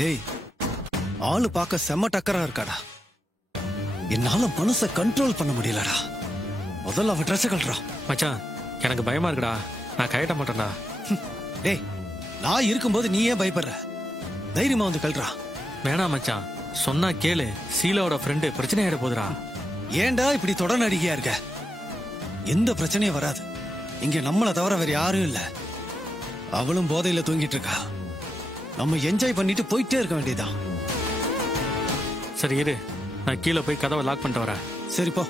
ஏய், ஆளு பார்க்க செம்ம டக்கரா இருக்காடா. என்னால மனசை கண்ட்ரோல் பண்ண முடியலடா. முதல்ல அவ ட்ரெஸ் கழட்டுறா. மச்சான், எனக்கு பயமா இருக்குடா. நான் கழட்ட மாட்டேன்டா. டேய், நான் இருக்கும்போது நீ ஏன் பயப்படுற? தைரியமா வந்து கழட்டுறா. வேணாம் மச்சான், சொன்னா கேளு. சீலாவோட ஃப்ரெண்டு பிரச்சனை ஆயிட போதுடா. ஏன்டா இப்படி தொடர் நடிகையா இருக்க? எந்த பிரச்சனையும் வராது. இங்க நம்மளை தவிர வேற யாரும் இல்ல. அவளும் போதையில தூங்கிட்டு இருக்கா. நம்ம என்ஜாய் பண்ணிட்டு போயிட்டே இருக்க வேண்டியதான். சரி இரு, நான் கீழே போய் கதவை லாக் பண்ணிட்டு வரேன். சரி போ.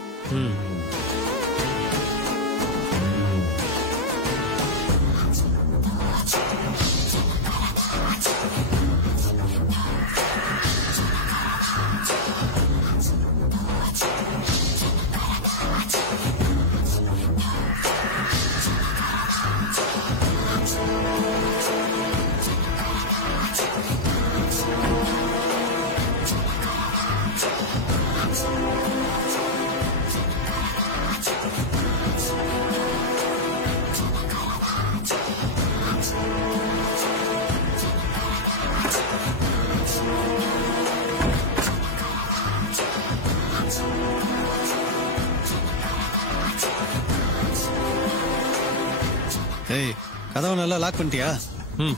ஏய், கதவை நல்லா லாக் பண்ணிட்டியா?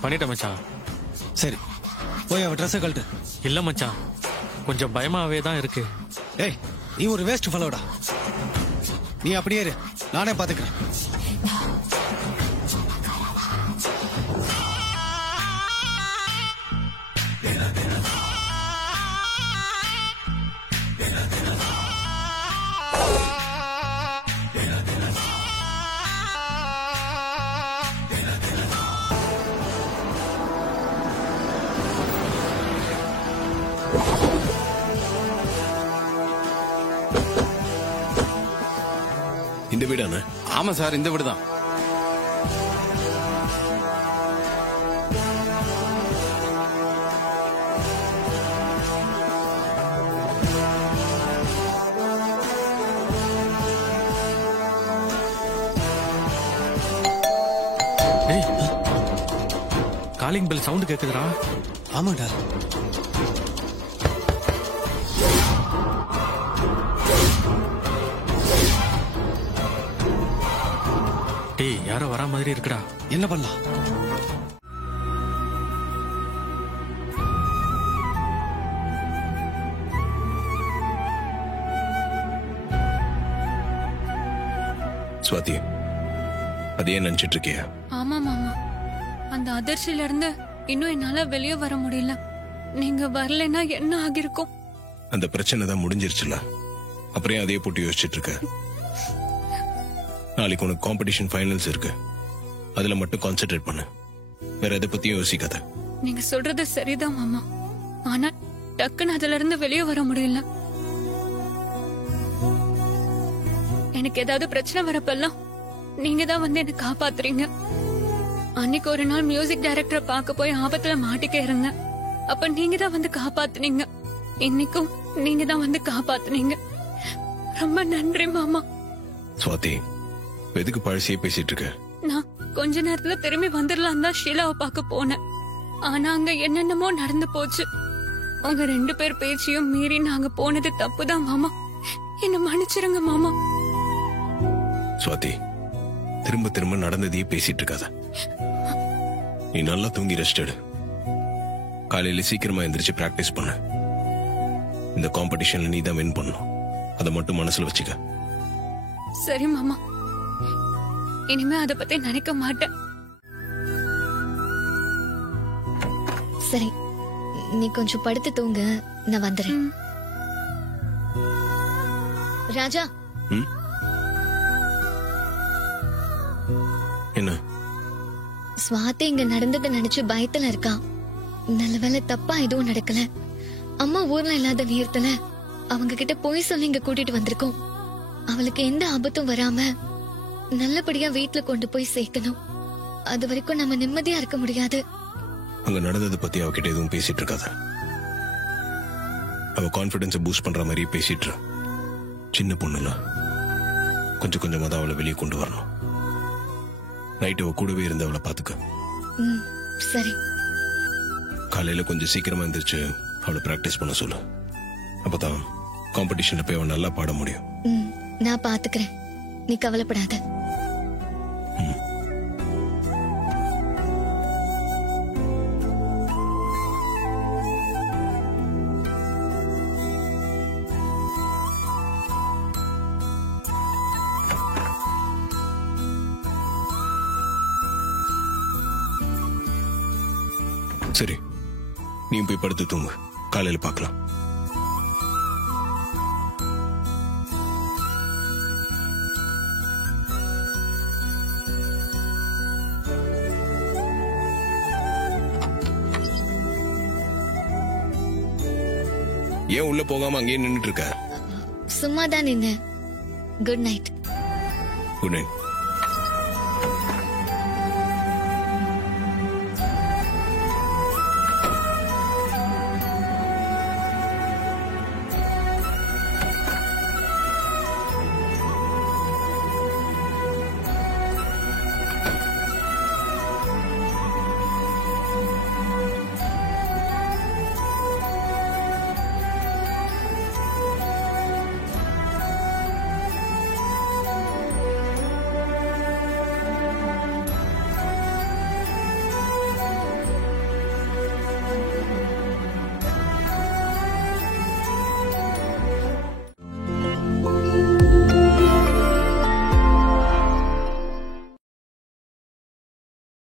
பண்ணிட்டேன் மச்சான். சரி, போய் அவ ட்ரெஸ் கழட்டு. இல்ல மச்சான், கொஞ்சம் பயமாவே தான் இருக்கு. ஏய், நீ ஒரு வேஸ்ட் ஃபெலோடா. நீ அப்படியே இரு, நானே பாத்துக்கிறேன். இந்த வீடானே? ஆமா சார், இந்த வீடு தான். காலிங் பெல் சவுண்ட் கேக்குதுடா. ஆமாடா. டேய், யாரோ வரா மாதிரி இருக்குடா. என்ன பண்ணலாம்? ஸ்வாதி, அதே நினைச்சிட்டு இருக்கியா? ஆமா மாமா, அந்த அதிர்ச்சியில இருந்து இன்னும் என்னால வெளியே வர முடியல. நீங்க வரலைன்னா என்ன ஆகிருக்கும்? அந்த பிரச்சனை தான் முடிஞ்சிருச்சுல, அப்புறம் அதே போட்டு யோசிச்சுட்டு இருக்க. நாளைக்கு உனக்கு காம்படிஷன் ஃபைனல்ஸ் இருக்கு, அதுல மட்டும் கான்சென்ட்ரேட் பண்ணு. வேற எதை பத்தியும் யோசிக்காத. நீங்க சொல்றது சரிதான் மாமா, ஆனா டக்குன்னு அதுல இருந்து வெளியே வர முடியல. எனக்கு ஏதாவது பிரச்சனை வரப்பெல்லாம் நீங்க தான் வந்து என்ன காப்பாத்துறீங்க. அன்னைக்கு ஒரு நாள் மியூசிக் டைரக்டரை பார்க்க போய் ஆபத்துல மாட்டிக்க இருந்தேன். அப்ப நீங்க தான் வந்து காப்பாத்துனீங்க. இன்னைக்கும் நீங்க தான் வந்து காப்பாத்துனீங்க. ரொம்ப நன்றி மாமா. ஸ்வாதி, எதுக்கு பழசியே பேசிட்டு இருக்க? நான் கொஞ்ச நேரத்துல திரும்பி வந்துடலாம் தான் ஷீலாவை பார்க்க போனேன். ஆனா அங்க என்னென்னமோ நடந்து போச்சு. உங்க 2 பேர் பேச்சையும் மீறி நாங்க போனது தப்புதான் மாமா. என்ன மன்னிச்சிருங்க மாமா. ஸ்வாதி, திரும்ப திரும்ப நடந்ததையே பேசிட்டு இருக்காத. நீ நல்லா தூங்கி ரெஸ்ட் எடு. காலையில சீக்கிரமா எந்திரிச்சு பிராக்டிஸ் பண்ணு. இந்த காம்படிஷன்ல நீ தான் வின் பண்ணணும், அதை மட்டும் மனசுல வச்சுக்க. சரி மாமா, இனிமே அதை பத்தி நினைக்க மாட்டேன். சரி, நீ கொஞ்சம் படுத்து தூங்க, நான் வந்துறேன். ராஜா. என்ன? ஸ்வாதி இங்க நடந்ததை நினைச்சு பயத்துல இருக்கா. நல்லவேளை தப்பா எதுவும் நடக்கல. அம்மா ஊர்ல இல்லாத நேரத்துல அவங்க கிட்ட போய் சொல்லி இங்க கூட்டிட்டு வந்திருக்கோம். அவளுக்கு எந்த ஆபத்தும் வராம நல்லபடியா வீட்டுல கொண்டு போய் சேர்க்கணும். அது வரைக்கும் நம்ம நிம்மதியா இருக்க முடியாது. அங்க நடந்ததை பத்தி அவகிட்ட எதுவும் பேசிட்டு இருக்காத. அவ கான்பிடன்ஸை பூஸ்ட் பண்ற மாதிரி பேசிட்டு. சின்ன பொண்ணுல கொஞ்சம் கொஞ்சமா தான் அவளை வெளியே கொண்டு வரணும். நைட்டு அவ கூடவே இருந்து அவளை பாத்துக்க. சரி. காலையில கொஞ்சம் சீக்கிரமா எந்திரிச்சு அவளை பிராக்டிஸ் பண்ண சொல்லு. அப்பதான் காம்படிஷன்ல போய் அவன் நல்லா பாட முடியும். நான் பாத்துக்கிறேன், நீ கவலைப்படாத. சரி, நீ போய் படுத்து தூங்கு, காலையில பார்க்கலாம். ஏன் உள்ள போகாம அங்கேயே நின்னுட்டு இருக்க? சும்மா தான் நின்னு. Good night. Good night.